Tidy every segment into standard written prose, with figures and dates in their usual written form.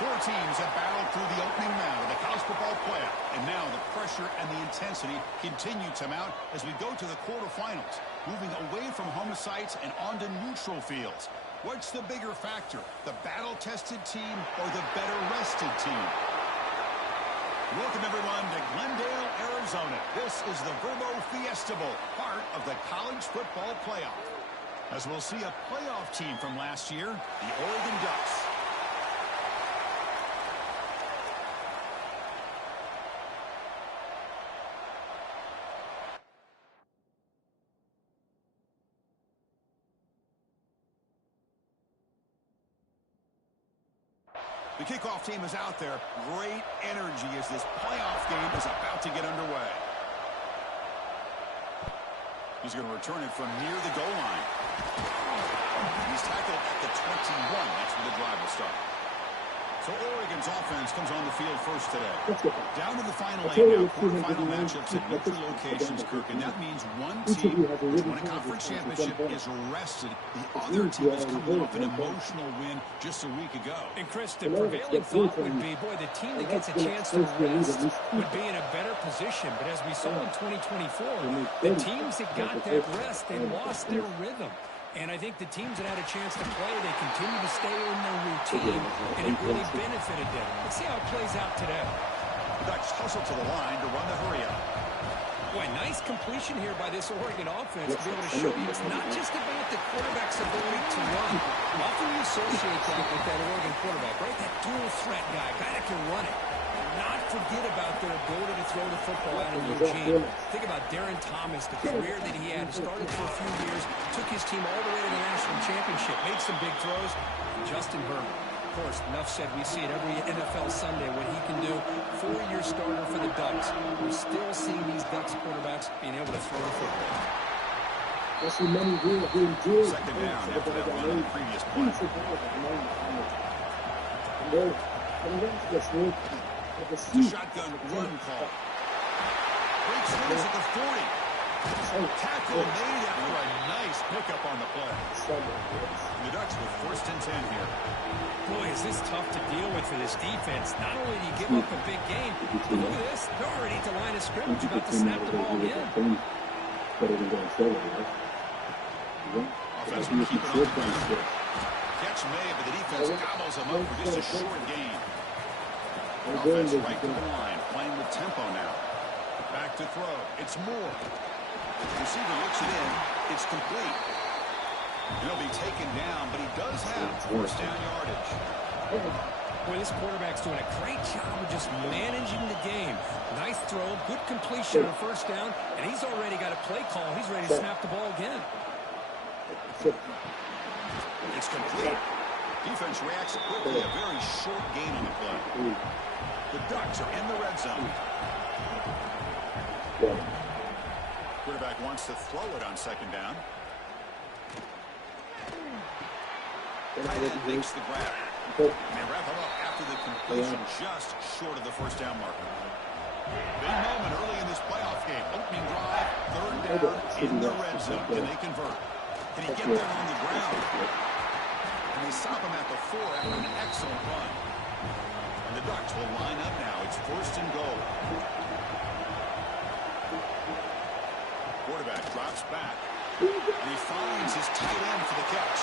Four teams have battled through the opening round of the college football playoff. And now the pressure and the intensity continue to mount as we go to the quarterfinals, moving away from home sites and onto neutral fields. What's the bigger factor, the battle-tested team or the better-rested team? Welcome, everyone, to Glendale, Arizona. This is the Verbo Fiesta Bowl, part of the college football playoff. As we'll see a playoff team from last year, the Oregon Ducks. The kickoff team is out there. Great energy as this playoff game is about to get underway. He's going to return it from near the goal line. He's tackled at the 21. That's where the drive will start. So Oregon's offense comes on the field first today. Down to the final eight now. Quarterfinal matchups at neutral locations, Kirk, and that means one team who's won a conference championship is rested. The other team is coming off an emotional win just a week ago. And Chris, the prevailing thought would be, boy, the team that gets a chance to rest would be in a better position. But as we saw in 2024, the teams that got that rest, they lost their rhythm. And I think the teams that had a chance to play, they continue to stay in their routine, and it really benefited them. Let's see how it plays out today. The Ducks hustle to the line to run the hurry-up. Boy, nice completion here by this Oregon offense to be able to show you it's not just about the quarterback's ability to run. Often you associate that with that Oregon quarterback, right? That dual threat guy that can run it. Not forget about their ability to throw the football out of Eugene. Think about Darren Thomas, the career that he had. Started for a few years, took his team all the way to the national championship, made some big throws. And Justin Herbert, of course, enough said. We see it every NFL Sunday what he can do. 4-year starter for the Ducks. We're still seeing these Ducks quarterbacks being able to throw the football. Second down after that run on the previous play. It's a shotgun run call. Breaks loose at the 40. Tackle made after a nice pickup on the play. The Ducks with first and 10 here. Boy, is this tough to deal with for this defense. Not only do you give up a big game, but look at this. They're already at the line of scrimmage, about to snap the ball in. Offense will keep it on the ground. Catch made, but the defense gobbles him up for just a short gain. Offense right to the line, playing with tempo now. Back to throw. It's Moore. Receiver looks it in. It's complete. He'll be taken down, but he does have first down yardage. Boy, this quarterback's doing a great job of just managing the game. Nice throw, good completion on first down, and he's already got a play call. He's ready to snap the ball again. It's complete. Defense reacts quickly. A very short gain on the play. The Ducks are in the red zone. Quarterback wants to throw it on second down. Tight end makes the grab. And they wrap him up after the completion just short of the first down marker. Big moment early in this playoff game. Opening drive, third down in the red zone. Can they convert? Can he get there on the ground? And they stop him at the 4 after an excellent run. And the Ducks will line up now. It's first and goal. Quarterback drops back. And he finds his tight end for the catch.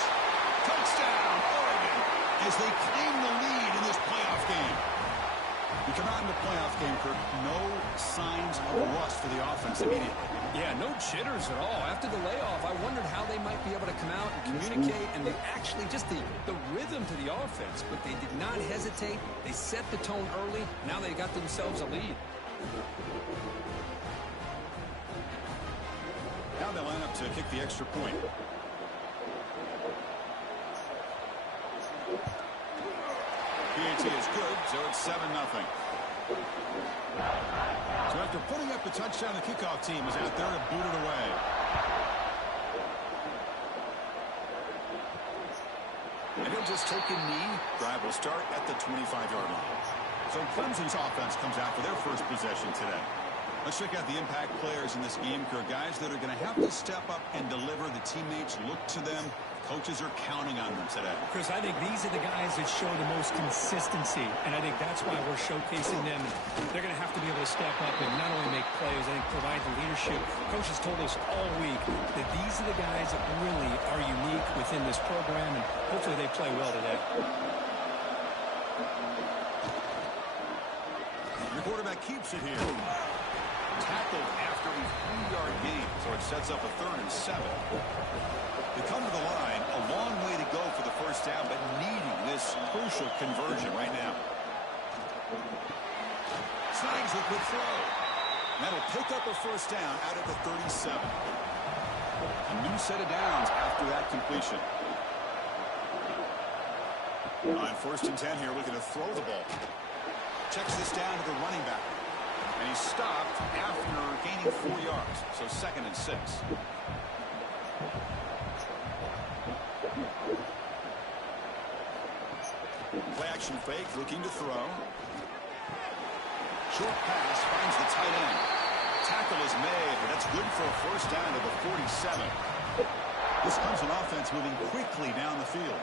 Touchdown, Oregon, as they claim the lead in this playoff game. We come out in the playoff game, Kirk. No signs of rust for the offense immediately. Yeah, no jitters at all. After the layoff, I wondered how they might be able to come out and communicate, and they actually just the rhythm to the offense, but they did not hesitate. They set the tone early. Now they got themselves a lead. Now they line up to kick the extra point. PAT is good, so it's 7-0. So after putting up the touchdown, the kickoff team is out there to boot it away. And he'll just take a knee. Drive will start at the 25-yard line. So Clemson's offense comes out for their first possession today. Let's check out the impact players in this game, Kirk. Guys that are going to have to step up and deliver. The teammates look to them. Coaches are counting on them today. Chris, I think these are the guys that show the most consistency, and I think that's why we're showcasing them. They're going to have to be able to step up and not only make plays, I think provide the leadership. Coaches told us all week that these are the guys that really are unique within this program, and hopefully they play well today. Your quarterback keeps it here. Tackled after a 3-yard gain, so it sets up a 3rd and 7. They come to the line, a long way to go for the first down, but needing this crucial conversion right now. Snags a quick throw. That'll pick up a first down out of the 37. A new set of downs after that completion. On 1st and 10 here, looking to throw the ball. Checks this down to the running back. And he's stopped after gaining 4 yards. So 2nd and 6. Play action fake, looking to throw. Short pass finds the tight end. Tackle is made, but that's good for a first down to the 47. This comes an offense moving quickly down the field.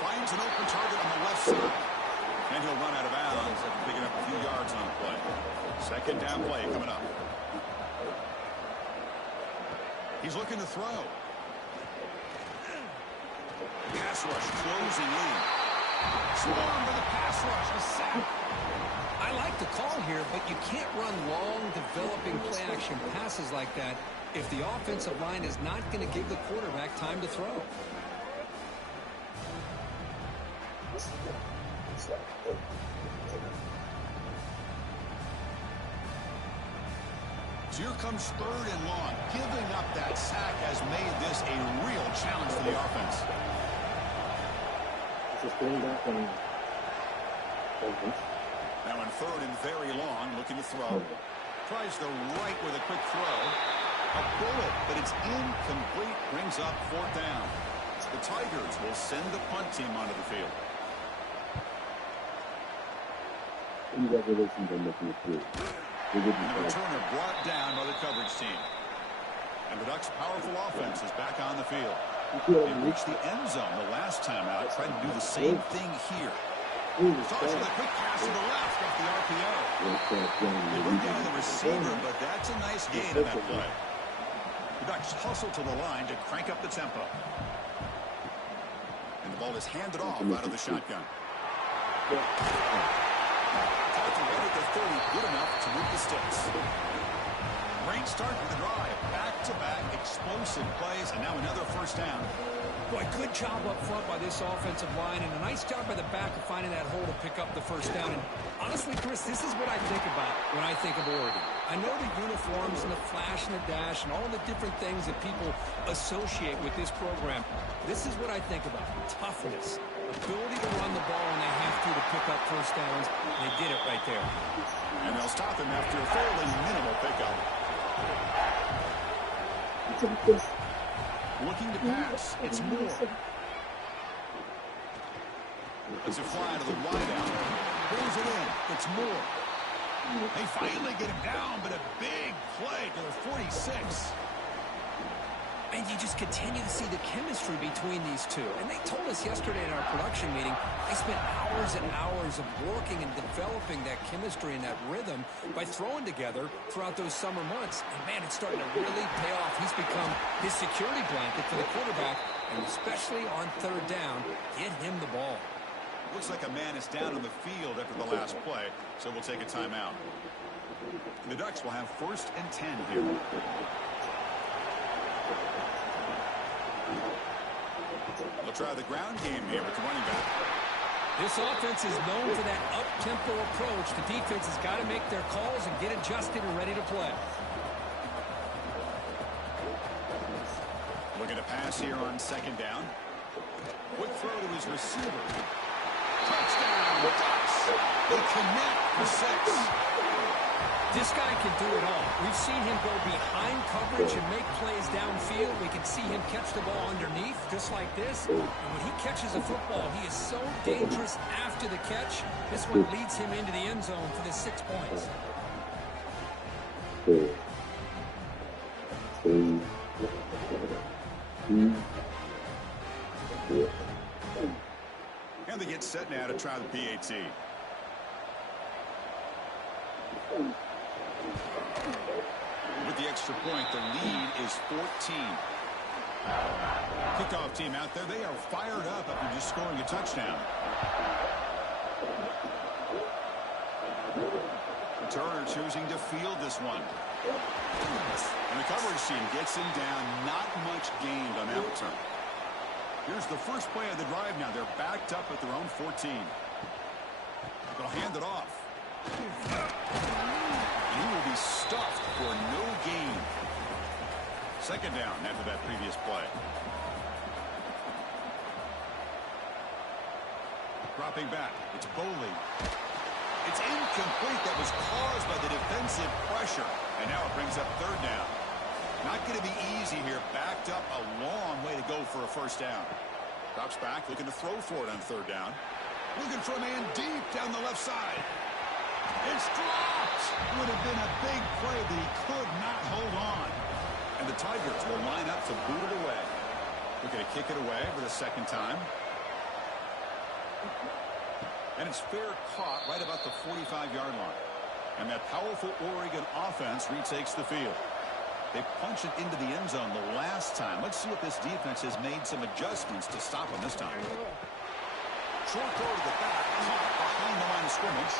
Finds an open target on the left side. And he'll run out of bounds after picking up a few yards on the play. 2nd down play coming up. He's looking to throw. Pass rush closing in. Swarmed by the pass rush. The sack. I like the call here, but you can't run long, developing play-action passes like that if the offensive line is not going to give the quarterback time to throw. So here comes 3rd and long. Giving up that sack has made this a real challenge for the offense. Now on 3rd and very long, looking to throw. Tries the right with a quick throw. A bullet, but it's incomplete. Brings up 4th down. The Tigers will send the punt team onto the field. And the returner brought down by the coverage team. And the Ducks' powerful offense is back on the field. They reached the end zone the last time out, trying to do the same thing here. Starts with a quick pass to the left off the RPO. They bring down the receiver, but that's a nice gain on that play. The Ducks hustle to the line to crank up the tempo. And the ball is handed off out of the shotgun. Tackle right at the 30, good enough to move the sticks. Great start to the drive. Back-to-back explosive plays, and now another first down. Boy, good job up front by this offensive line, and a nice job by the back of finding that hole to pick up the first down. And honestly, Chris, this is what I think about when I think of Oregon. I know the uniforms and the flash and the dash and all the different things that people associate with this program. This is what I think about. Toughness, ability to run the ball when they have to pick up first downs. And they did it right there. And they'll stop him after a fairly minimal pickup. Looking to pass. It's Moore. It's a fly to the wideout. Pulls it in. It's Moore. They finally get him down, but a big play to the 46. And you just continue to see the chemistry between these two. And they told us yesterday in our production meeting, they spent hours and hours of working and developing that chemistry and that rhythm by throwing together throughout those summer months. And, man, it's starting to really pay off. He's become his security blanket for the quarterback, and especially on 3rd down, get him the ball. Looks like a man is down on the field after the last play, so we'll take a timeout. The Ducks will have 1st and 10 here. They'll try the ground game here with the running back. This offense is known for that up-tempo approach. The defense has got to make their calls and get adjusted and ready to play. Looking to pass here on 2nd down. Quick throw to his receiver. Touchdown, Ducks. They connect for 6. This guy can do it all. We've seen him go behind coverage and make plays downfield. We can see him catch the ball underneath, just like this. And when he catches a football, he is so dangerous after the catch. This one leads him into the end zone for the 6 points. And they get set now to try the PAT. With the extra point, the lead is 14. Kickoff team out there, they are fired up after just scoring a touchdown. Turner choosing to field this one. And the coverage team gets him down. Not much gained on that return. Here's the first play of the drive now. They're backed up at their own 14. They'll hand it off. And he will be stuffed for no gain. Second down after that previous play. Dropping back. It's Boley. It's incomplete. That was caused by the defensive pressure. And now it brings up third down. Not going to be easy here. Backed up a long way to go for a first down. Drops back, looking to throw for it on third down. Looking for a man deep down the left side. It's dropped. Would have been a big play that he could not hold on. And the Tigers will line up to boot it away. Looking to kick it away for the second time. And it's fair caught right about the 45-yard line. And that powerful Oregon offense retakes the field. They punched it into the end zone the last time. Let's see if this defense has made some adjustments to stop them this time. Short throw to the back, caught behind the line of scrimmage.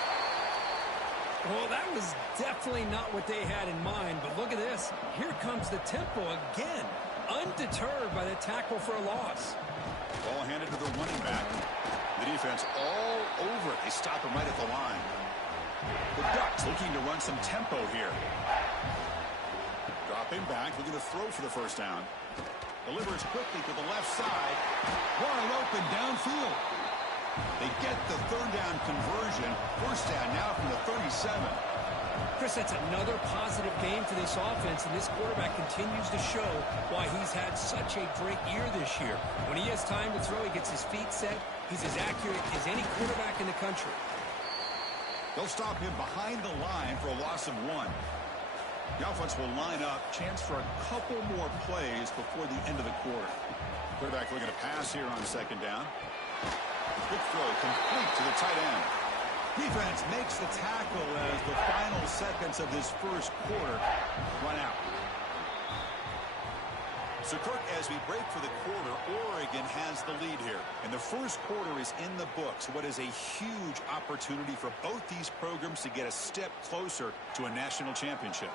Well, that was definitely not what they had in mind, but look at this. Here comes the tempo again, undeterred by the tackle for a loss. Ball handed to the running back. The defense all over it. They stop him right at the line. The Ducks looking to run some tempo here. Dropping back, looking to throw for the first down. Delivers quickly to the left side. Wide open downfield. They get the third down conversion. First down now from the 37. Chris, that's another positive game for this offense, and this quarterback continues to show why he's had such a great year this year. When he has time to throw, he gets his feet set. He's as accurate as any quarterback in the country. They'll stop him behind the line for a loss of 1. The offense will line up. Chance for a couple more plays before the end of the quarter. Quarterback looking to pass here on second down. Quick throw complete to the tight end. Defense makes the tackle as the final seconds of this first quarter run out. So, Kirk, as we break for the quarter, Oregon has the lead here. And the first quarter is in the books. What is a huge opportunity for both these programs to get a step closer to a national championship.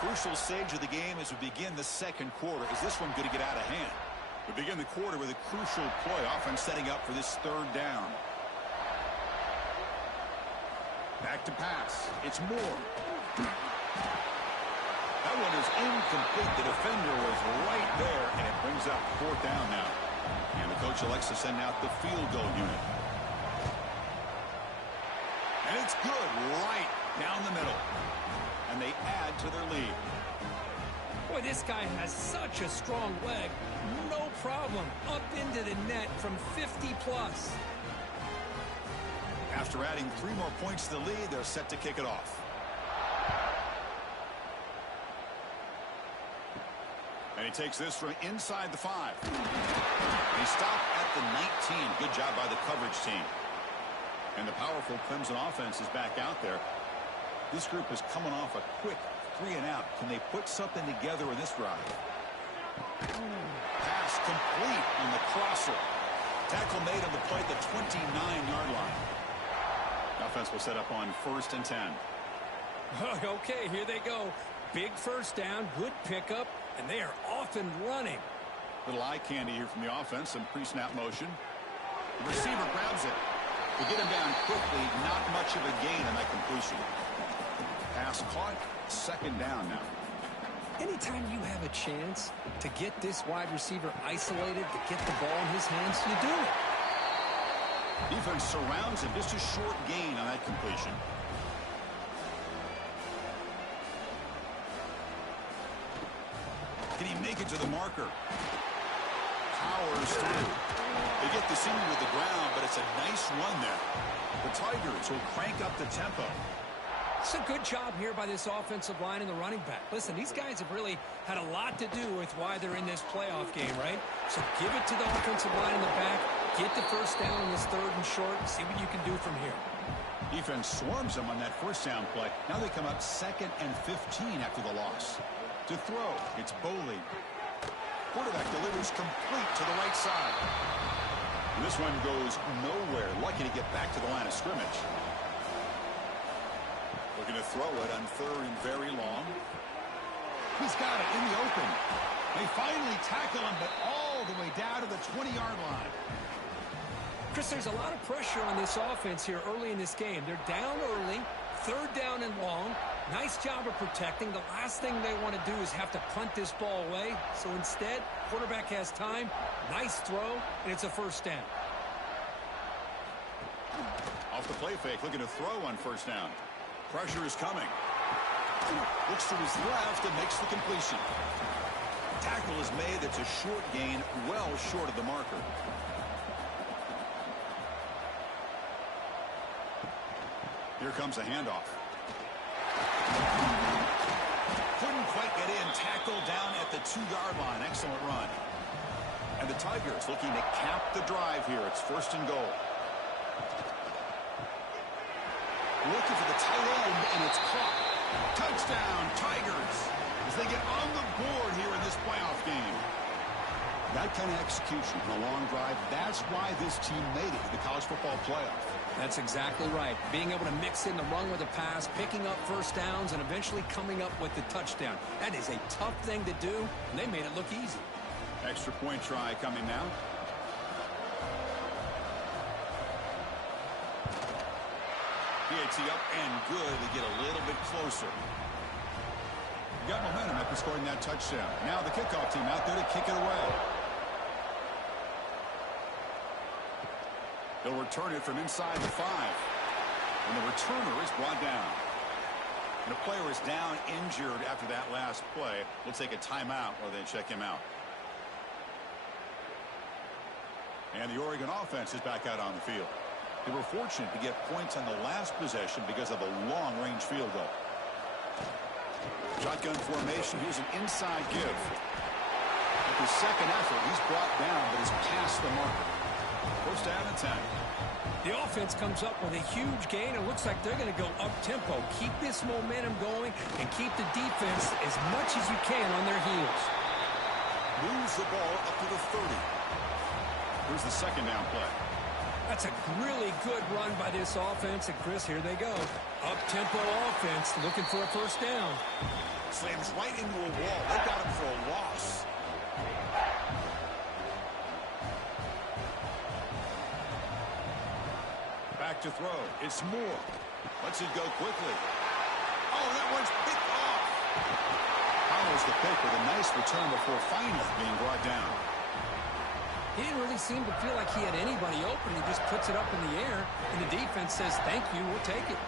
Crucial stage of the game as we begin the second quarter. Is this one going to get out of hand? We begin the quarter with a crucial play, offense setting up for this third down. Back to pass. It's Moore. That one is incomplete. The defender was right there, and it brings up fourth down now. And the coach elects to send out the field goal unit. And it's good right down the middle. And they add to their lead. Boy, this guy has such a strong leg. No problem. Up into the net from 50-plus. After adding 3 more points to the lead, they're set to kick it off. And he takes this from inside the 5. They stop at the 19. Good job by the coverage team. And the powerful Clemson offense is back out there. This group is coming off a quick 3-and-out. Can they put something together in this drive? Pass complete on the crosser. Tackle made on the play at the 29-yard line. Offense will set up on 1st and 10. Okay, here they go. Big first down, good pickup, and they are off and running. Little eye candy here from the offense. Some pre-snap motion. The receiver grabs it. To get him down quickly, not much of a gain on that completion. Pass caught, second down now. Anytime you have a chance to get this wide receiver isolated, to get the ball in his hands, you do it. Defense surrounds him. Just a short gain on that completion. Can he make it to the marker? Powers through. They get the senior to the ground, but it's a nice run there. The Tigers will crank up the tempo. It's a good job here by this offensive line and the running back. Listen, these guys have really had a lot to do with why they're in this playoff game, right? So give it to the offensive line in the back. Get the first down in this 3rd and short. See what you can do from here. Defense swarms them on that first down play. Now they come up 2nd and 15 after the loss. To throw, it's Boley. Quarterback delivers complete to the right side. And this one goes nowhere. Lucky to get back to the line of scrimmage. Looking to throw it on 3rd and very long. He's got it in the open. They finally tackle him, but all the way down to the 20-yard line. Chris, there's a lot of pressure on this offense here early in this game. They're down early, 3rd down and long. Nice job of protecting. The last thing they want to do is have to punt this ball away. So instead, quarterback has time. Nice throw, and it's a first down. Off the play fake, looking to throw on first down. Pressure is coming. Looks to his left and makes the completion. Tackle is made. That's a short gain, well short of the marker. Here comes a handoff. Couldn't quite get in. Tackle down at the 2-yard line. Excellent run. And the Tigers looking to cap the drive here. It's 1st and goal. Looking for the tight end, and it's caught. Touchdown, Tigers, as they get on the board here in this playoff game. That kind of execution in a long drive, that's why this team made it to the college football playoff. That's exactly right. Being able to mix in the run with the pass, picking up first downs, and eventually coming up with the touchdown. That is a tough thing to do, and they made it look easy. Extra point try coming now. PAT up and good. They get a little bit closer. Got momentum after scoring that touchdown. Now the kickoff team out there to kick it away. They'll return it from inside the 5. And the returner is brought down. And a player is down injured after that last play. We'll take a timeout or then check him out. And the Oregon offense is back out on the field. They were fortunate to get points on the last possession because of a long-range field goal. Shotgun formation. Here's an inside give. With his second effort, he's brought down, but he's past the marker. First down and 10. The offense comes up with a huge gain. It looks like they're going to go up-tempo. Keep this momentum going and keep the defense as much as you can on their heels. Moves the ball up to the 30. Here's the second down play. That's a really good run by this offense. And, Chris, here they go. Up-tempo offense looking for a first down. Slams right into a wall. They got him for a loss. Back to throw. It's Moore. Lets it go quickly. Oh, that one's picked off. Follows the pick with a nice return before finally being brought down. He didn't really seem to feel like he had anybody open. He just puts it up in the air, and the defense says, thank you, we'll take it.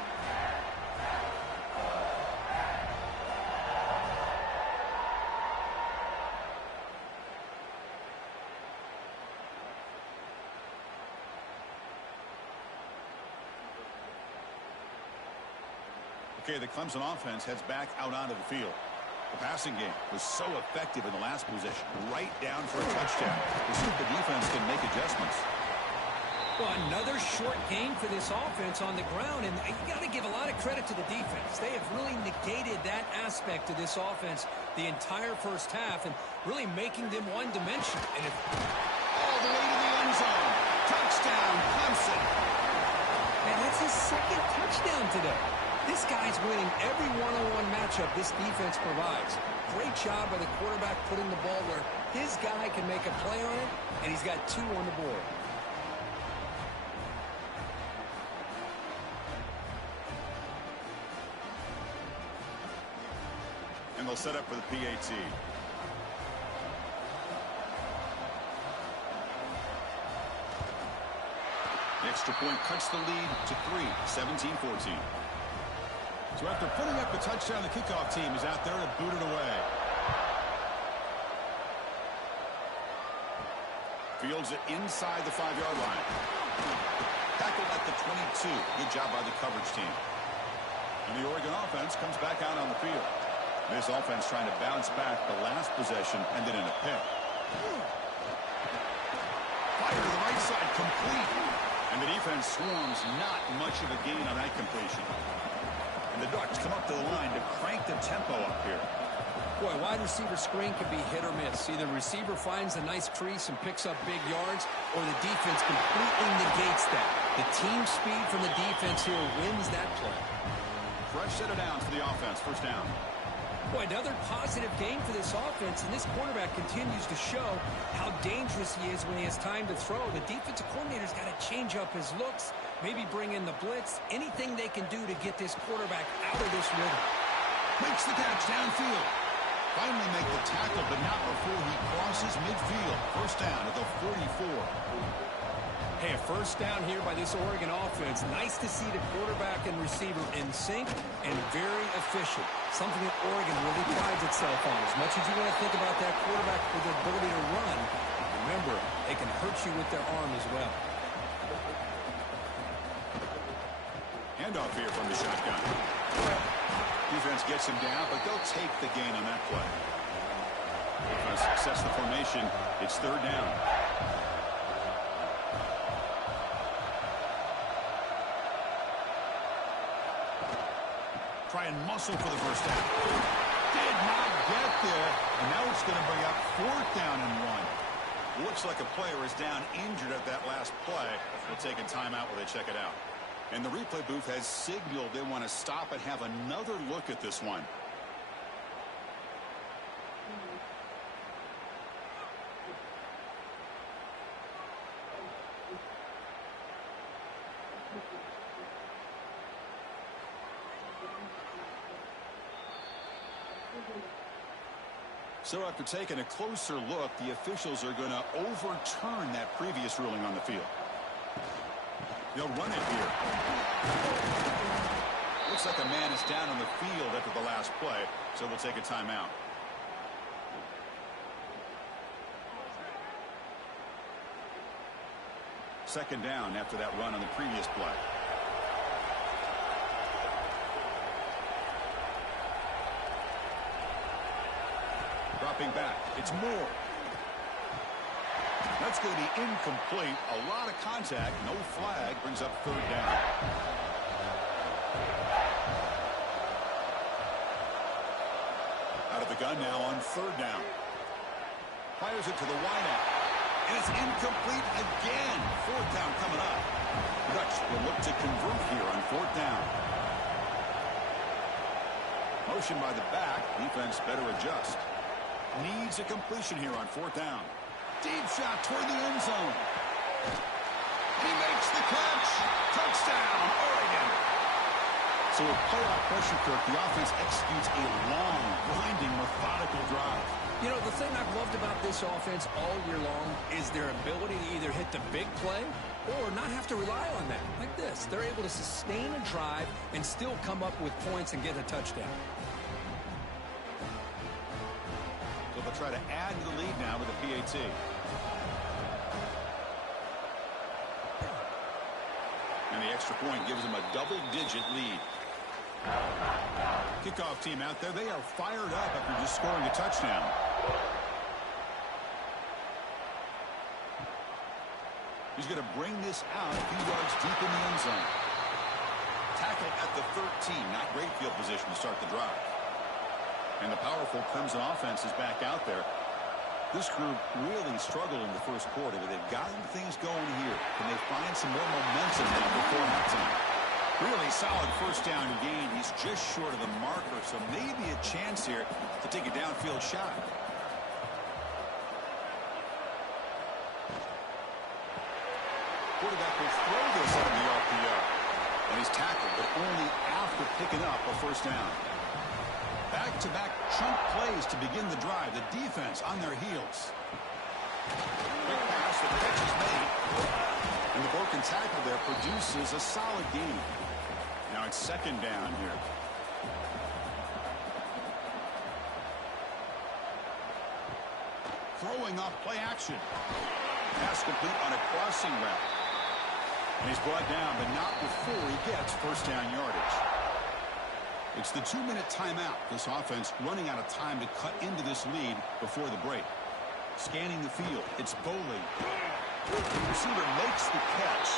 Okay, the Clemson offense heads back out onto the field. The passing game was so effective in the last possession, right down for a touchdown. We'll see if the defense can make adjustments. Well, another short gain for this offense on the ground, and you got to give a lot of credit to the defense. They have really negated that aspect of this offense the entire first half and really making them one-dimensional. And if all the way to the end zone. Touchdown, Clemson. And that's his second touchdown today. This guy's winning every one-on-one matchup this defense provides. Great job by the quarterback putting the ball where his guy can make a play on it, and he's got 2 on the board. And they'll set up for the PAT. The extra point cuts the lead to 3, 17-14. So after putting up a touchdown, the kickoff team is out there to boot it away. Fields it inside the 5-yard line. Tackled at the 22. Good job by the coverage team. And the Oregon offense comes back out on the field. This offense trying to bounce back the last possession, ended in a pick. Fire to the right side, complete. And the defense swarms, not much of a gain on that completion. And the Ducks come up to the line to crank the tempo up here. Boy, wide receiver screen can be hit or miss. Either the receiver finds a nice crease and picks up big yards, or the defense completely negates that. The team speed from the defense here wins that play. Fresh set of downs for the offense. First down. Boy, another positive game for this offense, and this quarterback continues to show how dangerous he is when he has time to throw. The defensive coordinator's got to change up his looks, maybe bring in the blitz, anything they can do to get this quarterback out of this rhythm. Makes the catch downfield. Finally make the tackle, but not before he crosses midfield. First down at the 44. Hey, a first down here by this Oregon offense. Nice to see the quarterback and receiver in sync and very efficient. Something that Oregon really prides itself on. As much as you want to think about that quarterback with the ability to run, remember, they can hurt you with their arm as well. Handoff here from the shotgun. Defense gets him down, but they'll take the gain on that play. Defense sets the formation. It's third down. Try and muscle for the first down. Did not get there, and now it's going to bring up fourth down and 1. Looks like a player is down injured at that last play. They'll take a timeout while they check it out. And the replay booth has signaled they want to stop and have another look at this one. So after taking a closer look, the officials are going to overturn that previous ruling on the field. They'll run it here. Looks like a man is down on the field after the last play, so we'll take a timeout. Second down after that run on the previous play. Dropping back. It's Moore. That's going to be incomplete. A lot of contact. No flag. Brings up third down. Out of the gun now on third down. Fires it to the wideout. And it's incomplete again. Fourth down coming up. Ducks will look to convert here on fourth down. Motion by the back. Defense better adjust. Needs a completion here on fourth down. Deep shot toward the end zone. He makes the catch. Touchdown, Oregon. So with playoff pressure, Kirk, the offense executes a long, grinding, methodical drive. You know, the thing I've loved about this offense all year long is their ability to either hit the big play or not have to rely on that. Like this. They're able to sustain a drive and still come up with points and get a touchdown. So they'll try to add to the lead now with a PAT. And the extra point gives them a double-digit lead. Kickoff team out there, they are fired up after just scoring a touchdown. He's going to bring this out a few yards deep in the end zone. Tackle at the 13. Not great field position to start the drive. And the powerful Clemson offense is back out there. This group really struggled in the first quarter, but they've gotten things going here. Can they find some more momentum now before halftime? Really solid first down gain. He's just short of the marker, so maybe a chance here to take a downfield shot. Quarterback will throw this on the RPO. And he's tackled, but only after picking up a first down. Back-to-back chunk plays to begin the drive. The defense on their heels. Quick pass, the catch is made. And the broken tackle there produces a solid gain. Now it's second down here. Throwing off play action. Pass complete on a crossing route. And he's brought down, but not before he gets first down yardage. It's the 2-minute timeout. This offense running out of time to cut into this lead before the break. Scanning the field. It's Bowling. The receiver makes the catch.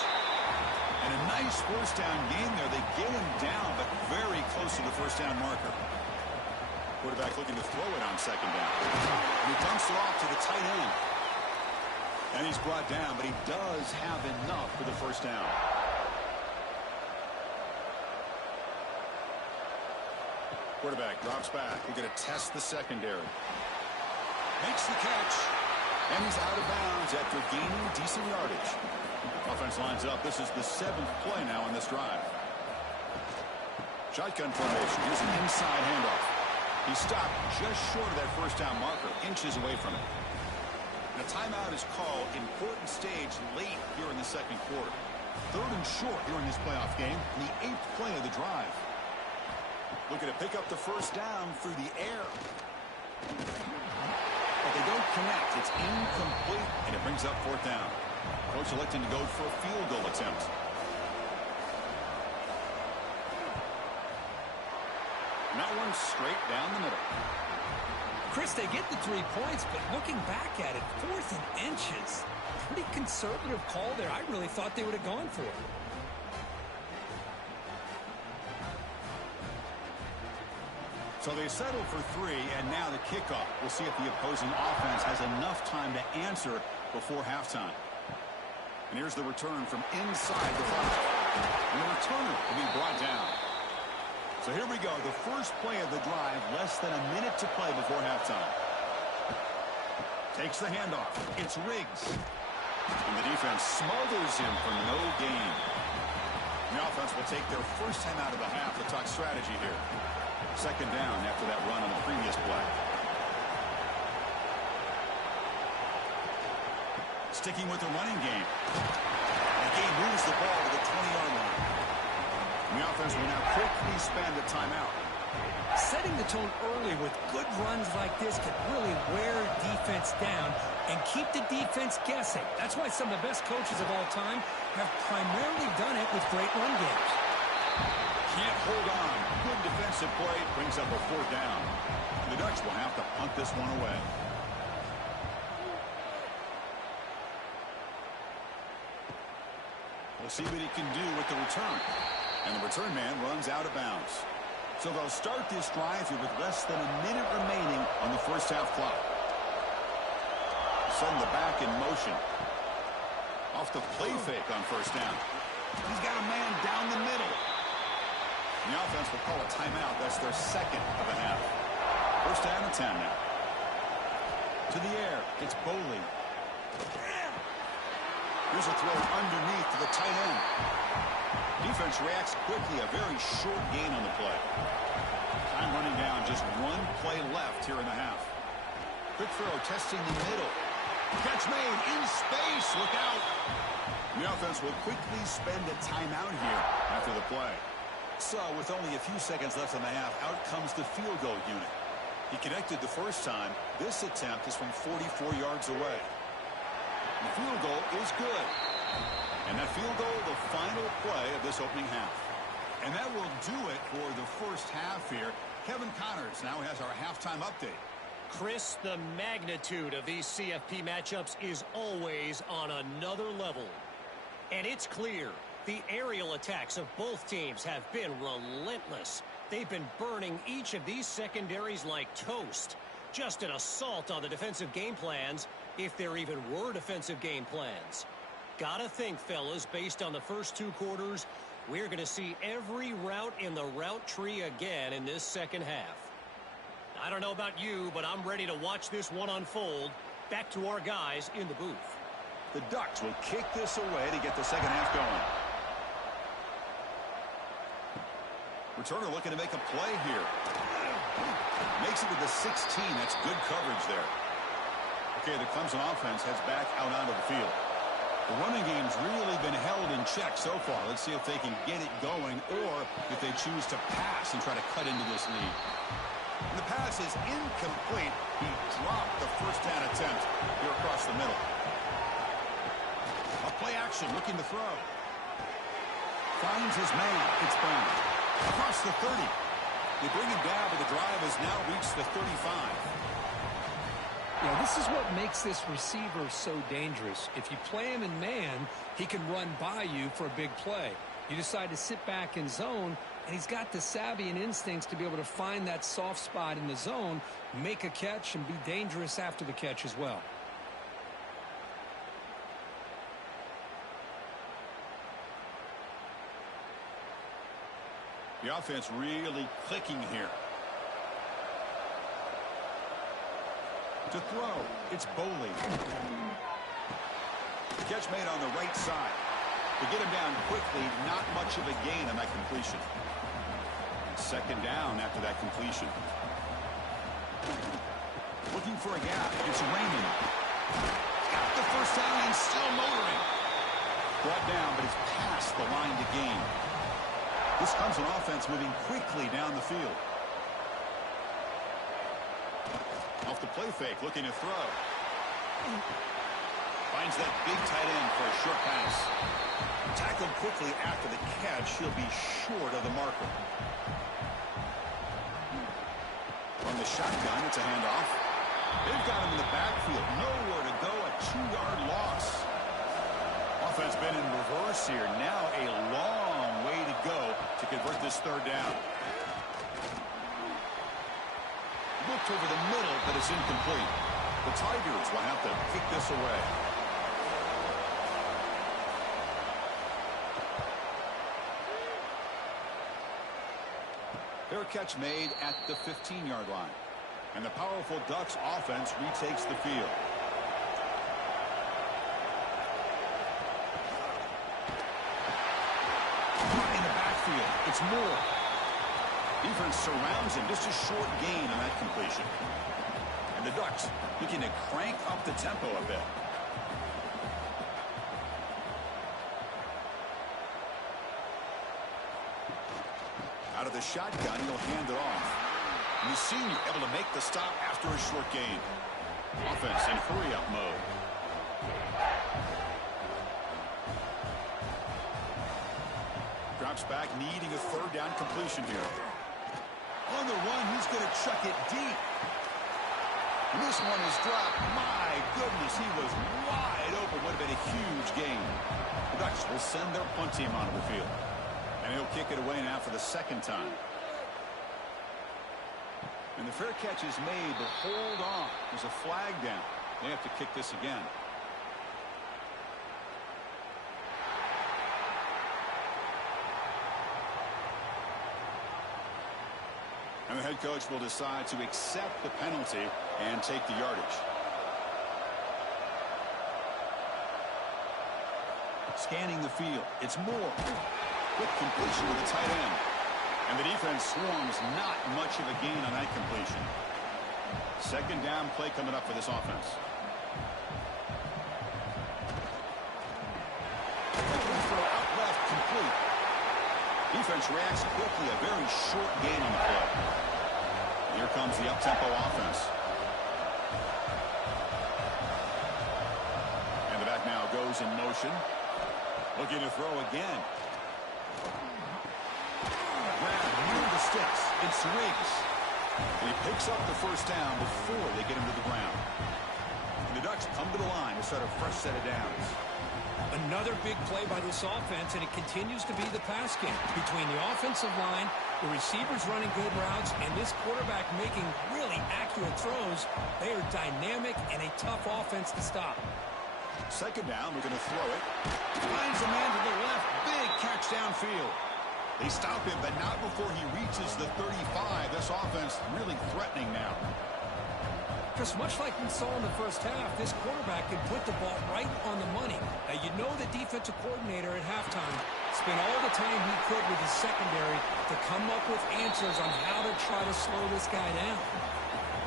And a nice first down gain there. They get him down, but very close to the first down marker. Quarterback looking to throw it on second down. And he dumps it off to the tight end. And he's brought down, but he does have enough for the first down. Quarterback drops back. We're going to test the secondary. Makes the catch. And he's out of bounds after gaining decent yardage. Offense lines up. This is the 7th play now on this drive. Shotgun formation. Here's an inside handoff. He stopped just short of that first down marker, inches away from it. And a timeout is called. Important stage late here in the second quarter. 3rd and short here in this playoff game. And the 8th play of the drive. Looking to pick up the first down through the air. But they don't connect. It's incomplete, and it brings up 4th down. Coach electing to go for a field goal attempt. And that one straight down the middle. Chris, they get the 3 points, but looking back at it, 4th and inches. Pretty conservative call there. I really thought they would have gone for it. So they settle for 3, and now the kickoff. We'll see if the opposing offense has enough time to answer before halftime. And here's the return from inside the 5. And the returner will be brought down. So here we go. The first play of the drive, less than a minute to play before halftime. Takes the handoff. It's Riggs. And the defense smothers him for no gain. The offense will take their first time out of the half to talk strategy here. Second down after that run on the previous play. Sticking with the running game. The game moves the ball to the 20-yard line. And the offense will now quickly spend a timeout. Setting the tone early with good runs like this can really wear defense down and keep the defense guessing. That's why some of the best coaches of all time have primarily done it with great run games. Can't hold on. Good defensive play brings up a 4th down. The Ducks will have to punt this one away. We'll see what he can do with the return. And the return man runs out of bounds. So they'll start this drive here with less than a minute remaining on the first half clock. Send the back in motion. Off the play fake on first down. He's got a man down the middle. The offense will call a timeout. That's their 2nd of the half. First down and 10 now. To the air. It's Bowling. Here's a throw underneath to the tight end. Defense reacts quickly. A very short gain on the play. Time running down. Just 1 play left here in the half. Quick throw testing the middle. Catch made in space. Look out. The offense will quickly spend a timeout here after the play. So, with only a few seconds left in the half, out comes the field goal unit. He connected the first time. This attempt is from 44 yards away. The field goal is good. And that field goal, the final play of this opening half. And that will do it for the first half here. Kevin Connors now has our halftime update. Chris, the magnitude of these CFP matchups is always on another level. And it's clear. The aerial attacks of both teams have been relentless. They've been burning each of these secondaries like toast. Just an assault on the defensive game plans, if there even were defensive game plans. Gotta think, fellas, based on the first 2 quarters, we're going to see every route in the route tree again in this second half. I don't know about you, but I'm ready to watch this one unfold. Back to our guys in the booth. The Ducks will kick this away to get the second half going. Returner looking to make a play here. Makes it to the 16. That's good coverage there. Okay, the Clemson offense heads back out onto the field. The running game's really been held in check so far. Let's see if they can get it going or if they choose to pass and try to cut into this lead. And the pass is incomplete. He dropped the first down attempt here across the middle. A play action looking to throw. Finds his man. It's Brown. Across the 30. They bring him down, but the drive has now reached the 35. Yeah, this is what makes this receiver so dangerous. If you play him in man, he can run by you for a big play. You decide to sit back in zone, and he's got the savvy and instincts to be able to find that soft spot in the zone, make a catch, and be dangerous after the catch as well. The offense really clicking here. To throw, it's Boley. Catch made on the right side. To get him down quickly, not much of a gain on that completion. Second down after that completion. Looking for a gap. It's Raymond. Got the first down and still motoring. Brought down, but it's past the line to gain. This comes an offense moving quickly down the field. Off the play fake, looking to throw. Finds that big tight end for a short pass. Tackled quickly after the catch. He'll be short of the marker. From the shotgun, it's a handoff. They've got him in the backfield. Nowhere to go. A 2-yard loss. Offense been in reverse here. Now a long way to go to convert this third down. Looked over the middle, but it's incomplete. The Tigers will have to kick this away. Fair catch made at the 15-yard line. And the powerful Ducks offense retakes the field. In the backfield, it's Moore. Defense surrounds him. Just a short gain on that completion. And the Ducks looking to crank up the tempo a bit. Out of the shotgun, he'll hand it off. And the senior able to make the stop after a short gain. Offense in hurry-up mode. Drops back, needing a third down completion here. On the run, he's going to chuck it deep. And this one is dropped. My goodness, he was wide open. Would have been a huge gain. The Ducks will send their punt team onto the field. And he'll kick it away now for the second time. And the fair catch is made, but hold on. There's a flag down. They have to kick this again. And the head coach will decide to accept the penalty and take the yardage. Scanning the field. It's Moore. Quick completion to the tight end. And the defense swarms, not much of a gain on that completion. Second down play coming up for this offense. Out left, complete. Defense reacts quickly, a very short gain on the play. Here comes the up-tempo offense. And the back now goes in motion. Looking to throw again. Grab near the sticks. It's Riggs. And he picks up the first down before they get him to the ground. And the Ducks come to the line to start a fresh set of downs. Another big play by this offense, and it continues to be the pass game between the offensive line, the receivers running good routes, and this quarterback making really accurate throws. They are dynamic and a tough offense to stop. Second down, we're going to throw it. Finds a man to the left. Big catch downfield. They stop him, but not before he reaches the 35. This offense really threatening now. Just much like we saw in the first half, this quarterback can put the ball right on the money. Now, you know the defensive coordinator at halftime spent all the time he could with his secondary to come up with answers on how to try to slow this guy down.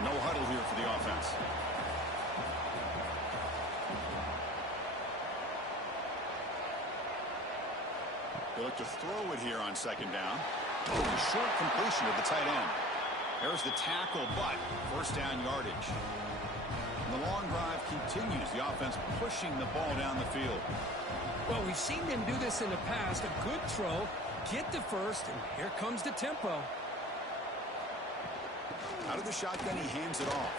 No huddle here for the offense. They look to throw it here on second down. Short completion of the tight end. There's the tackle, but first down yardage. And the long drive continues. The offense pushing the ball down the field. Well, we've seen them do this in the past. A good throw, get the first, and here comes the tempo. Out of the shotgun, he hands it off.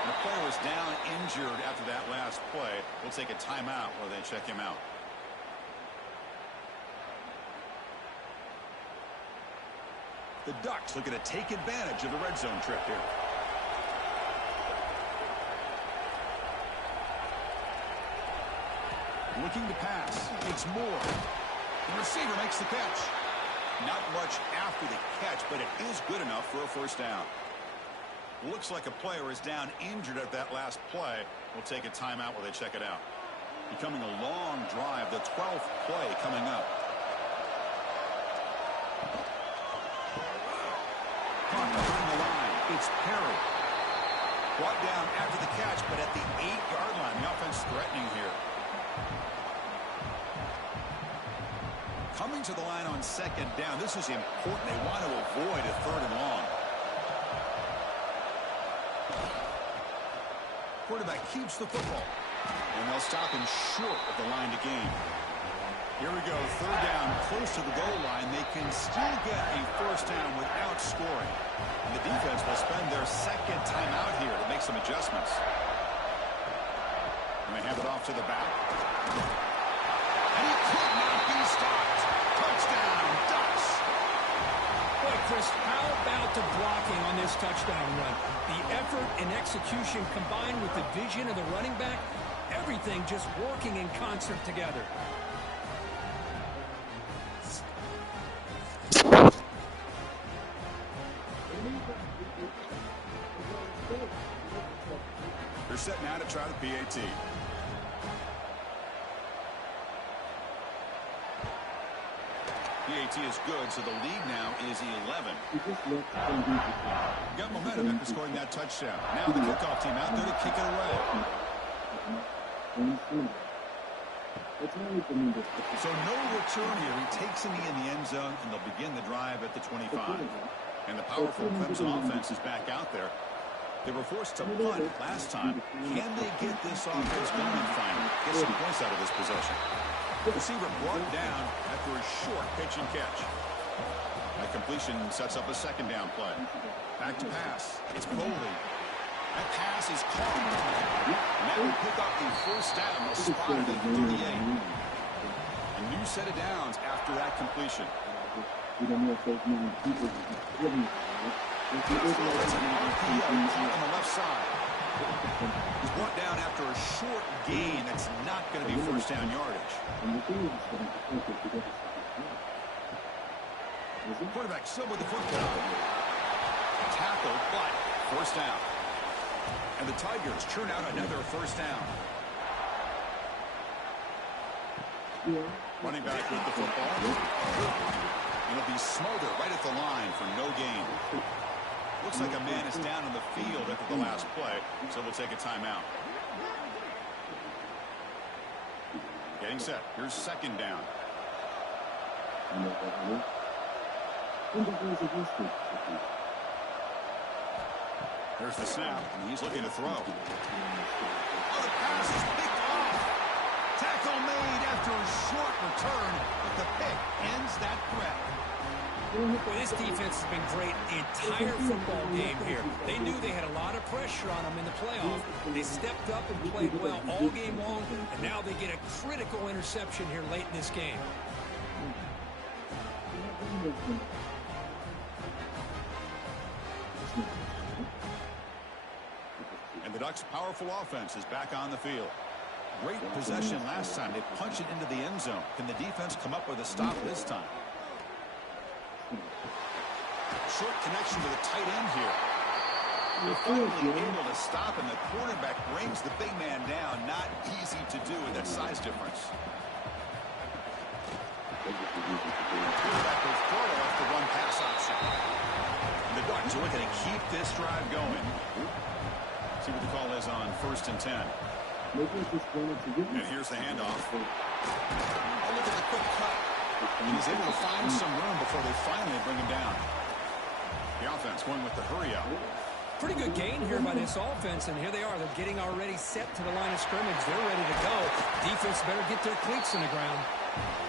And the player was down injured after that last play. We'll take a timeout while they check him out. The Ducks looking to take advantage of the red zone trip here. Looking to pass. It's Moore. The receiver makes the catch. Not much after the catch, but it is good enough for a first down. Looks like a player is down injured at that last play. We'll take a timeout while they check it out. Becoming a long drive, the 12th play coming up. Caught behind the line. It's Perry. Brought down after the catch, but at the 8-yard line. The offense threatening here. Coming to the line on second down. This is important. They want to avoid a third and long. Quarterback keeps the football. And they'll stop him short of the line to gain. Here we go. Third down, close to the goal line. They can still get a first down without scoring. And the defense will spend their second time out here to make some adjustments. And they hand it off to the back. And he could not be stopped. Touchdown, Ducks. Boy, Chris, how about the blocking on this touchdown run? The effort and execution combined with the vision of the running back, everything just working in concert together. They're set now to try the PAT. PAT is good, so the lead now is 11. Got momentum after scoring that touchdown. Now the kickoff team out there to kick it away. So no return here. He takes a knee in the end zone, and they'll begin the drive at the 25. And the powerful Clemson offense is back out there. They were forced to punt last time. Can they get this offense going finally? Get some points out of this possession. The receiver brought down after a short pitch and catch. That completion sets up a second down play. Back to pass. It's Boley. That pass is caught. And that will pick up the first down. They'll spot it at the 38. A new set of downs after that completion. We don't know if there's many people really. It's an RPO on the left side. He's brought down after a short gain. That's not going to be first down yardage. Quarterback still with the football. Tackle, but first down. And the Tigers churn out another first down. Running back with the football. It'll be Smolder right at the line for no gain. Looks like a man is down on the field after the last play, so we'll take a timeout. Getting set. Here's second down. There's the snap, and he's looking to throw. Oh, the pass is picked off. Tackle made after a short return, but the pick ends that threat. Well, this defense has been great the entire football game here. They knew they had a lot of pressure on them in the playoff. They stepped up and played well all game long, and now they get a critical interception here late in this game. And the Ducks' powerful offense is back on the field. Great possession last time. They punched it into the end zone. Can the defense come up with a stop this time? Short connection to the tight end here. They're finally able to stop, and the quarterback brings the big man down. Not easy to do with that size difference. Quarterback will throw off the run pass option. And the Ducks are looking to keep this drive going. See what the call is on 1st and 10. And here's the handoff. Oh, look at the quick cut. And he's able to find some room before they finally bring him down. The offense going with the hurry up. Pretty good gain here by this offense, and here they are. They're getting already set to the line of scrimmage. They're ready to go. Defense better get their cleats in the ground.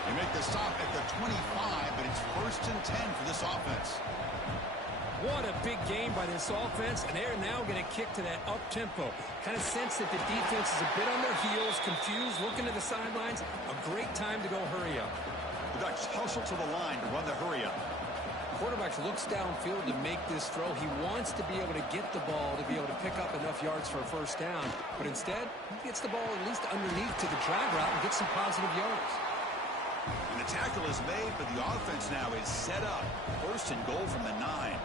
They make the stop at the 25, but it's 1st and 10 for this offense. What a big game by this offense, and they're now going to kick to that up-tempo. Kind of sense that the defense is a bit on their heels, confused, looking to the sidelines. A great time to go hurry up. The Ducks hustle to the line to run the hurry up. Quarterback looks downfield to make this throw. He wants to be able to get the ball to be able to pick up enough yards for a first down. But instead, he gets the ball at least underneath to the drag route and gets some positive yards. And the tackle is made, but the offense now is set up. First and goal from the 9.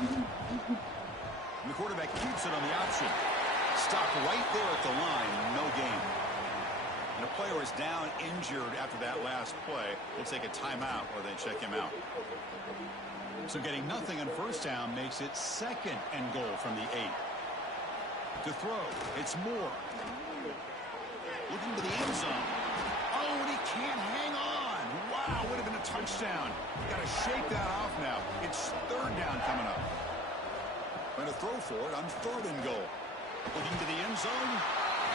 And the quarterback keeps it on the option. Stopped right there at the line. No gain. And a player is down injured after that last play. They'll take a timeout or they check him out. So getting nothing on first down makes it second and goal from the 8. To throw, it's Moore. Looking to the end zone. Oh, and he can't hang on. Wow, would have been a touchdown. Got to shake that off now. It's third down coming up. Going to throw for it on third and goal. Looking to the end zone.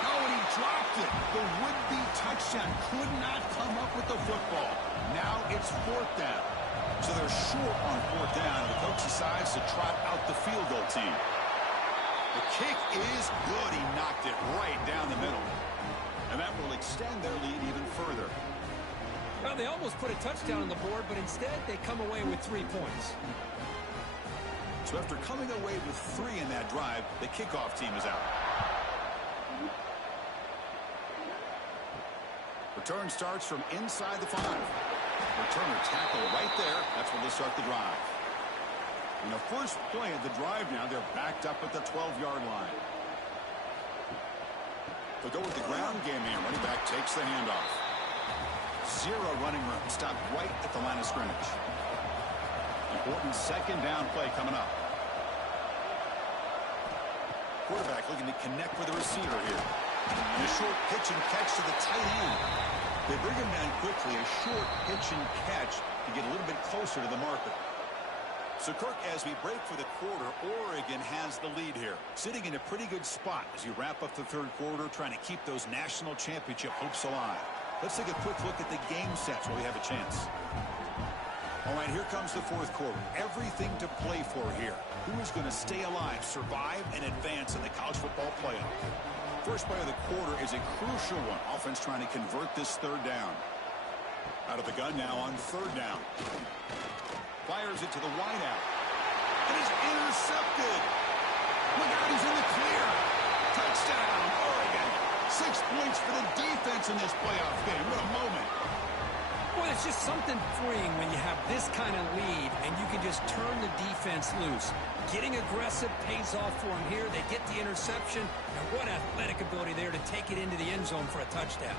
Oh, and he dropped it. The would-be touchdown could not come up with the football. Now it's fourth down. So they're short on fourth down. The coach decides to trot out the field goal team. The kick is good. He knocked it right down the middle. And that will extend their lead even further. Well, they almost put a touchdown on the board, but instead they come away with 3 points. So after coming away with 3 in that drive, the kickoff team is out. Return starts from inside the 5. Returner tackle right there. That's where they start the drive. In the first play of the drive now, they're backed up at the 12-yard line. They'll go with the ground game here. Running back takes the handoff. 0 running room. Stopped right at the line of scrimmage. Important second down play coming up. Quarterback looking to connect with the receiver here. And a short pitch and catch to the tight end. They bring him down quickly. A short pitch and catch to get a little bit closer to the marker. So, Kirk, as we break for the quarter, Oregon has the lead here. Sitting in a pretty good spot as you wrap up the third quarter, trying to keep those national championship hopes alive. Let's take a quick look at the game sets while we have a chance. All right, here comes the fourth quarter. Everything to play for here. Who is going to stay alive, survive, and advance in the college football playoff? First play of the quarter is a crucial one. Offense trying to convert this third down. Out of the gun now on third down. Fires it to the wideout. And it's intercepted. Look out, he's in the clear. Touchdown, Oregon. 6 points for the defense in this playoff game. What a moment. Well, it's just something freeing when you have this kind of lead and you can just turn the defense loose. Getting aggressive pays off for them here. They get the interception. And what athletic ability there to take it into the end zone for a touchdown.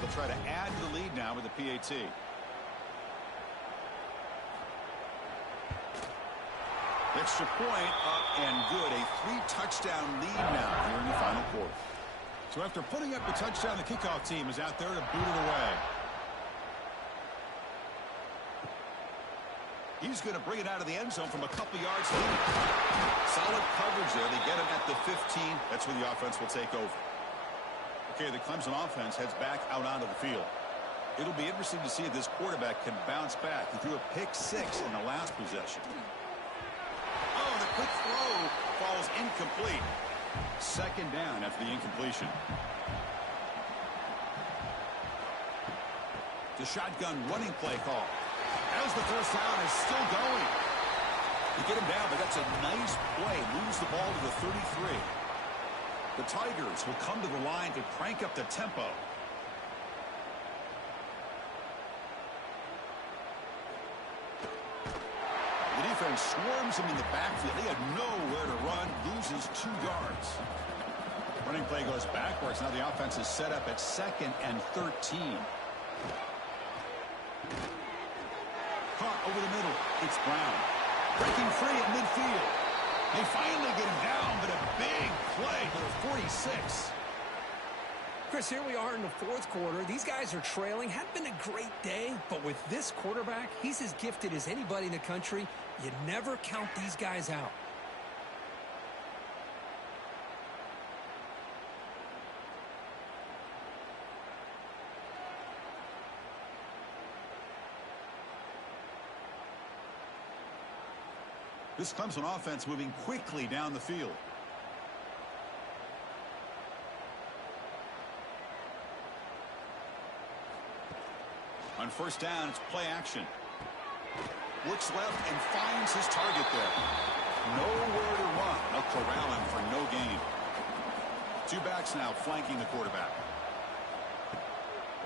They'll try to add to the lead now with the PAT. Extra point up and good. A 3-touchdown lead now here in the final quarter. So after putting up the touchdown, the kickoff team is out there to boot it away. He's going to bring it out of the end zone from a couple yards deep. Solid coverage there. They get him at the 15. That's where the offense will take over. Okay, the Clemson offense heads back out onto the field. It'll be interesting to see if this quarterback can bounce back. He threw a pick-6 in the last possession. Oh, the quick throw falls incomplete. Second down after the incompletion. The shotgun running play call. As the first down is still going. You get him down, but that's a nice play. Moves the ball to the 33. The Tigers will come to the line to crank up the tempo. The defense swarms him in the backfield. He had nowhere to run, loses 2 yards. Running play goes backwards. Now the offense is set up at 2nd and 13. Caught over the middle. It's Brown. Breaking free at midfield. They finally get him down, but a big play to the 46. Chris, here we are in the fourth quarter. These guys are trailing. Hadn't been a great day, but with this quarterback, he's as gifted as anybody in the country. You never count these guys out. This Clemson offense moving quickly down the field. On first down, it's play action. Looks left and finds his target there. Nowhere to run. They'll corral him for no gain. Two backs now flanking the quarterback.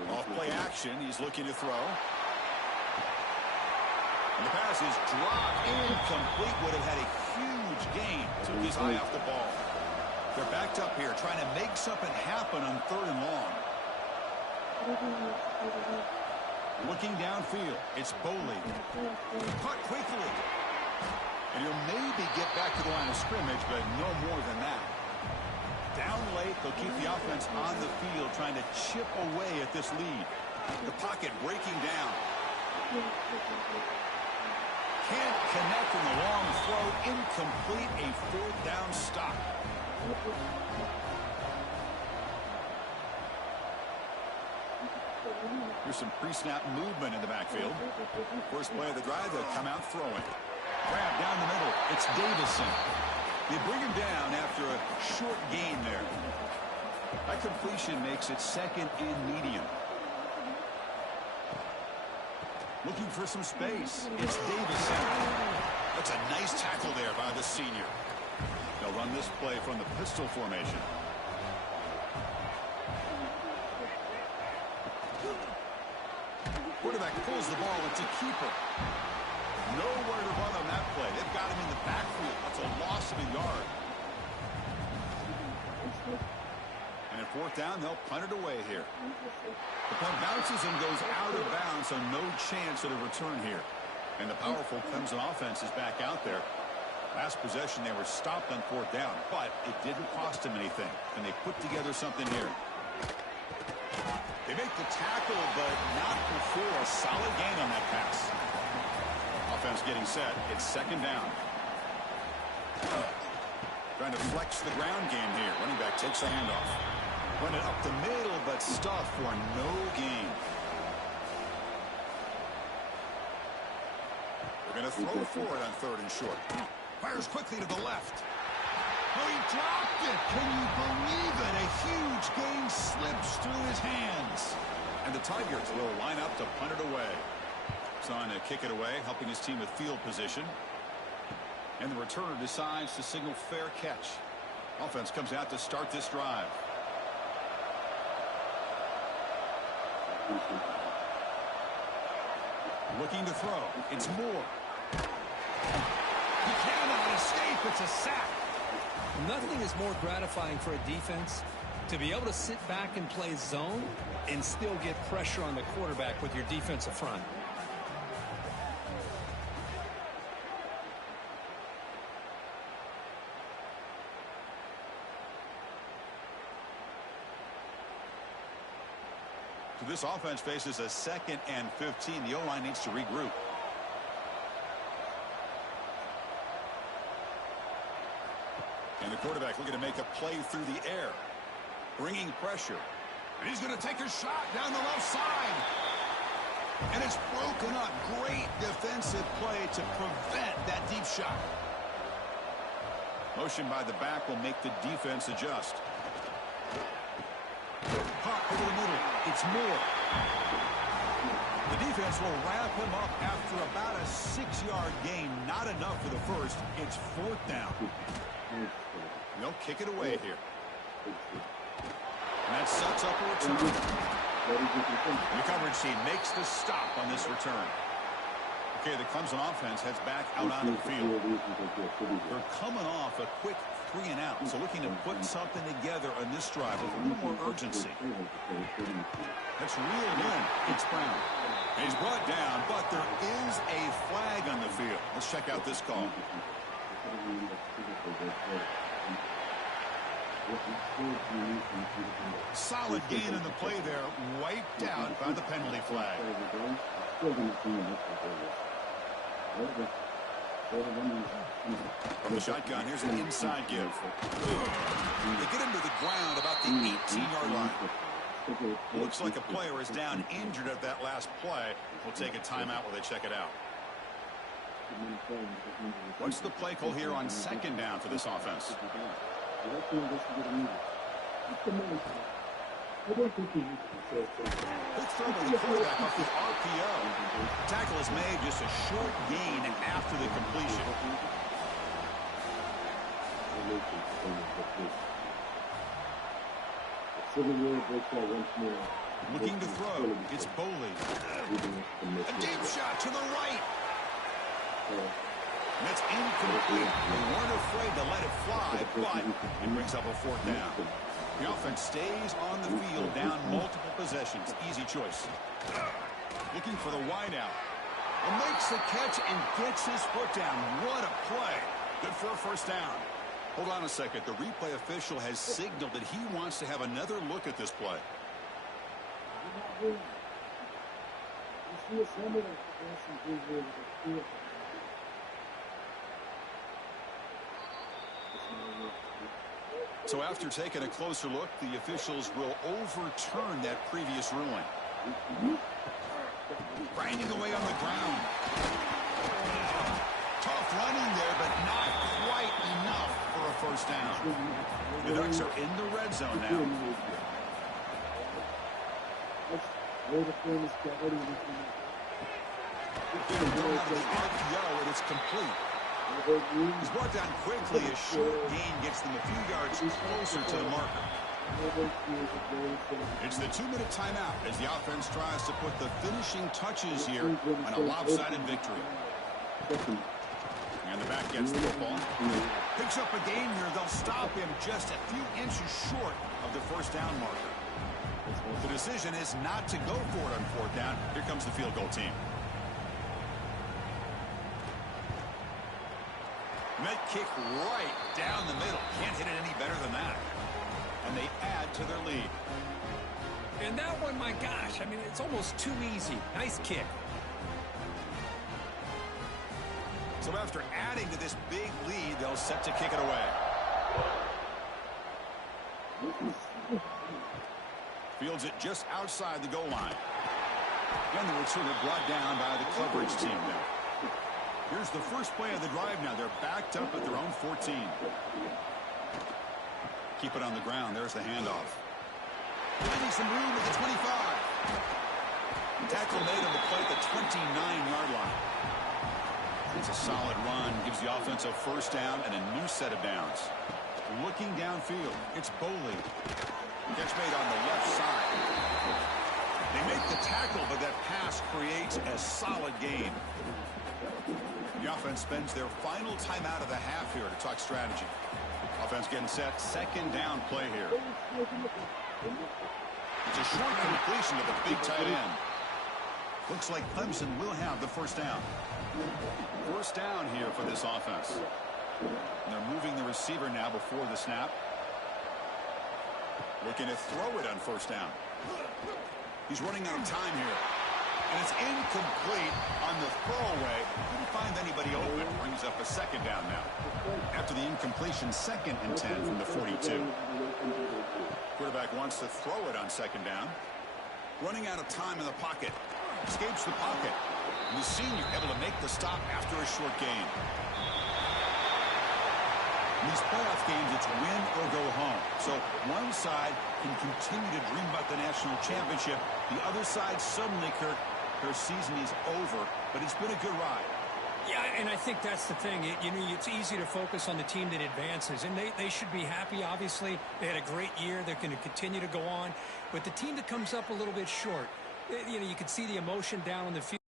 Off play action, he's looking to throw. And the pass is dropped. Incomplete. Would have had a huge gain. Took his eye off the ball. They're backed up here trying to make something happen on 3rd and long. Looking downfield, it's Boley. Caught quickly. And he'll maybe get back to the line of scrimmage, but no more than that. Down late, they'll keep the offense on the field, trying to chip away at this lead. The pocket breaking down. Can't connect in the long throw. Incomplete, a 4th down stop. Here's some pre-snap movement in the backfield. First play of the drive, they'll come out throwing. Grab down the middle. It's Davison. They bring him down after a short gain there. That completion makes it 2nd and medium. Looking for some space. It's Davison. That's a nice tackle there by the senior. They'll run this play from the pistol formation. Quarterback pulls the ball. It's a keeper. Nowhere to run on that play. They've got him in the backfield. That's a loss of a yard. And at 4th down, they'll punt it away here. The punt bounces and goes out of bounds, so no chance at a return here. And the powerful Clemson offense is back out there. Last possession, they were stopped on 4th down, but it didn't cost them anything. And they put together something here. They make the tackle, but not before a solid gain on that pass. Offense getting set. It's 2nd down. Trying to flex the ground game here. Running back takes the handoff. Run it up the middle, but stuff for no gain. They're going to throw for it on 3rd and short. Fires quickly to the left. Oh, he dropped it. Can you believe it? A huge gain slips through his hands. And the Tigers will line up to punt it away. On to kick it away, helping his team with field position. And the returner decides to signal fair catch. Offense comes out to start this drive. Looking to throw. It's Moore. He cannot escape. It's a sack. Nothing is more gratifying for a defense to be able to sit back and play zone and still get pressure on the quarterback with your defensive front. This offense faces a 2nd and 15. The O-line needs to regroup. And the quarterback looking to make a play through the air. Bringing pressure. And he's going to take a shot down the left side. And it's broken up. Great defensive play to prevent that deep shot. Motion by the back will make the defense adjust. Pop over the middle. It's Moore. The defense will wrap him up after about a 6-yard gain. Not enough for the first. It's 4th down. They'll kick it away here. And that sets up a return. The coverage team makes the stop on this return. Okay, the Clemson offense heads back out onto the field. They're coming off a quick 3 and out, so looking to put something together on this drive with a little more urgency. That's reeled in. It's Brown. And he's brought down, but there is a flag on the field. Let's check out this call. Solid gain in the play there, wiped out by the penalty flag. From the shotgun, here's an inside give. They get him to the ground about the 18-yard line. Looks like a player is down injured at that last play. We'll take a timeout while they check it out. What's the play call here on second down for this offense? Quick throw by the quarterback off the RPO. Tackle is made, just a short gain after the completion. Looking to throw, it's Boley. A deep shot to the right. That's incomplete. They weren't afraid to let it fly, but it brings up a fourth down. The offense stays on the field, down multiple possessions. Easy choice. Looking for the wideout. And makes the catch and gets his foot down. What a play. Good for a first down. Hold on a second. The replay official has signaled that he wants to have another look at this play. So after taking a closer look, the officials will overturn that previous ruling. Grinding away on the ground. Tough running there, but not quite enough for a first down. The Ducks are in the red zone now. RPO, and it's complete. He's brought down quickly. A short gain gets them a few yards closer to the marker. It's the 2-minute timeout as the offense tries to put the finishing touches here on a lopsided victory. And the back gets the football. Picks up a gain here. They'll stop him just a few inches short of the first down marker. The decision is not to go for it on fourth down. Here comes the field goal team. Met kick right down the middle. Can't hit it any better than that. And they add to their lead. And that one, my gosh, I mean, it's almost too easy. Nice kick. So after adding to this big lead, they'll set to kick it away. Fields it just outside the goal line. And the returner brought down by the coverage team there. Here's the first play of the drive now. They're backed up at their own 14. Keep it on the ground. There's the handoff. Finding some room at the 25. Tackle made on the play at the 29-yard line. It's a solid run. Gives the offense a first down and a new set of downs. Looking downfield. It's Boley. Catch made on the left side. They make the tackle, but that pass creates a solid gain. The offense spends their final timeout of the half here to talk strategy. Offense getting set. Second down play here. It's a short completion to the big tight end. Looks like Clemson will have the first down. First down here for this offense. And they're moving the receiver now before the snap. Looking to throw it on first down. He's running out of time here. And it's incomplete on the throwaway. Couldn't find anybody open. Brings up a second down now. After the incompletion, 2nd and 10 from the 42. Quarterback wants to throw it on second down. Running out of time in the pocket. Escapes the pocket. And the senior able to make the stop after a short gain. In these playoff games, it's win or go home. So one side can continue to dream about the national championship. The other side suddenly, Kirk, their season is over, but it's been a good ride. Yeah, and I think that's the thing. It's easy to focus on the team that advances, and they should be happy, obviously. They had a great year. They're going to continue to go on. But the team that comes up a little bit short, you can see the emotion down on the field.